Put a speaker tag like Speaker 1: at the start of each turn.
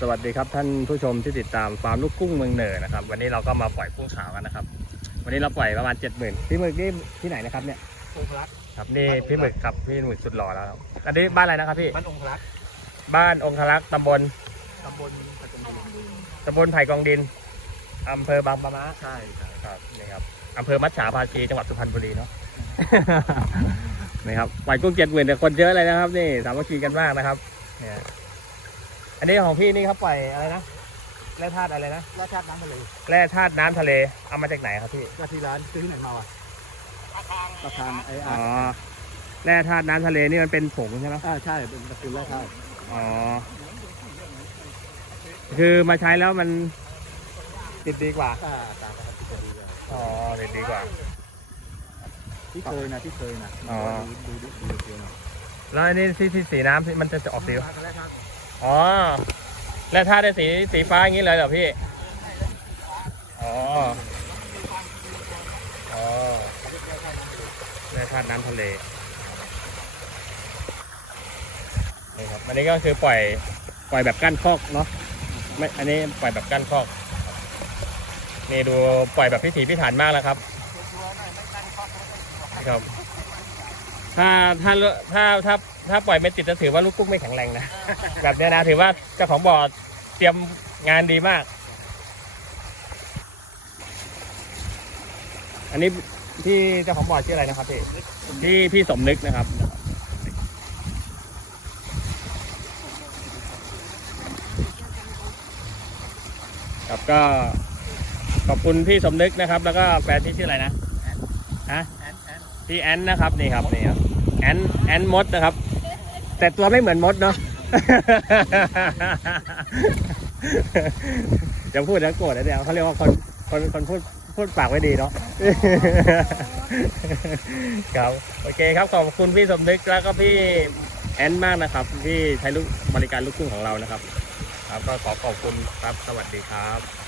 Speaker 1: สวัสดีครับท่านผู้ชมที่ติดตามฟาร์มลูกกุ้งเมืองเหนือนะครับ วันนี้เราก็มาปล่อยกุ้งขาวกันนะครับ วันนี้เราปล่อยประมาณเจ็ดหมื่นพี่หมึกนี่ที่ไหนนะครับเนี่ย
Speaker 2: องครักษ์
Speaker 1: ครับนี่พี่หมึกครับพี่หมึกสุดหล่อแล้วครับอันนี้บ้านอะไรนะครับพี่
Speaker 2: บ้านองครักษ์
Speaker 1: บ้านองคลักษ์ตำบล
Speaker 2: ตำบลปัตตานี
Speaker 1: ตำบลไผ่กองดินอำเภอบางปะมะ
Speaker 2: ใช่ครับ
Speaker 1: ครับนี่ครับอำเภอมัจฉาภาชีจังหวัดสุพรรณบุรีเนาะนี่ครับปล่อยกุ้งเจ็ดหมื่นแต่คนเยอะเลยนะครับ นี่สามัคคีกันมากนะครับเนี่ย อันนี้ของพี่นี่เขาปล่อยอะไรนะแร่ธาตุอะไรนะ
Speaker 2: ราชาติน้ำทะเล
Speaker 1: แร่ธาตุน้ำทะเลเอามาจากไหนครับพี่
Speaker 2: ราที่ร้านซื้อที่ไหนมาอะประธานไอ้
Speaker 1: อ๋
Speaker 2: อา
Speaker 1: อแร่ธาตุน้ำทะเลนี่มันเป็นผงใช่ไหม
Speaker 2: อ่าใช่เป็นตระกูลราชาติ
Speaker 1: อ๋อคือมาใช้แล้วมันติดดีกว่า
Speaker 2: อ่าตามนะครับที่จะดีเลย
Speaker 1: อ๋อติดดีกว่า
Speaker 2: ที่เคยนะที่เคยนะ
Speaker 1: อ๋อ
Speaker 2: ดูดูดูดูดูนะ
Speaker 1: แล้วอันนี้ที่ที่สีน้ำมันจะออกสี
Speaker 2: ราชาติราชาติ
Speaker 1: อ๋อ แล้วถ้าได้สีสีฟ้าอย่างนี้เลยเหรอพี่ อ๋อ อ๋อแร่ธาตุน้ำทะเล นี่ครับ อันนี้ก็คือปล่อย ปล่อยแบบกั้นคอกเนาะ ไม่ อันนี้ปล่อยแบบกั้นคอก นี่ดูปล่อยแบบพิถีพิถันมากแล้วครับ ครับ ถ้าถ้าถ้าถ้าถ้าปล่อยไม่ติดจะถือว่าลูกกุ้งไม่แข็งแรงนะ แบบเนี้ยนะถือว่าเจ้าของบ่อเตรียมงานดีมาก อันนี้ที่เจ้าของบ่อชื่ออะไรนะครับพี่พี่พี่สมนึกนะครับ ครับก็ขอบคุณพี่สมนึกนะครับ แล้วก็แฟนที่ชื่ออะไรนะฮะ
Speaker 2: แอนแอน
Speaker 1: พี่แอนนะครับนี่ครับนี่ครับแอนแอนมดนะครับ แต่ตัวไม่เหมือนมดเนาะจะพูดแล้วโกรธนะเดี๋ยวเขาเรียกว่าคนคนคนพูดพูดปากไม่ดีเนาะครับโอเคครับขอบคุณพี่สมนึกแล้วก็พี่แอนมากนะครับ ที่ใช้ลูกบริการลูกกุ้งของเรานะครับ ครับก็ขอขอบคุณครับสวัสดีครับ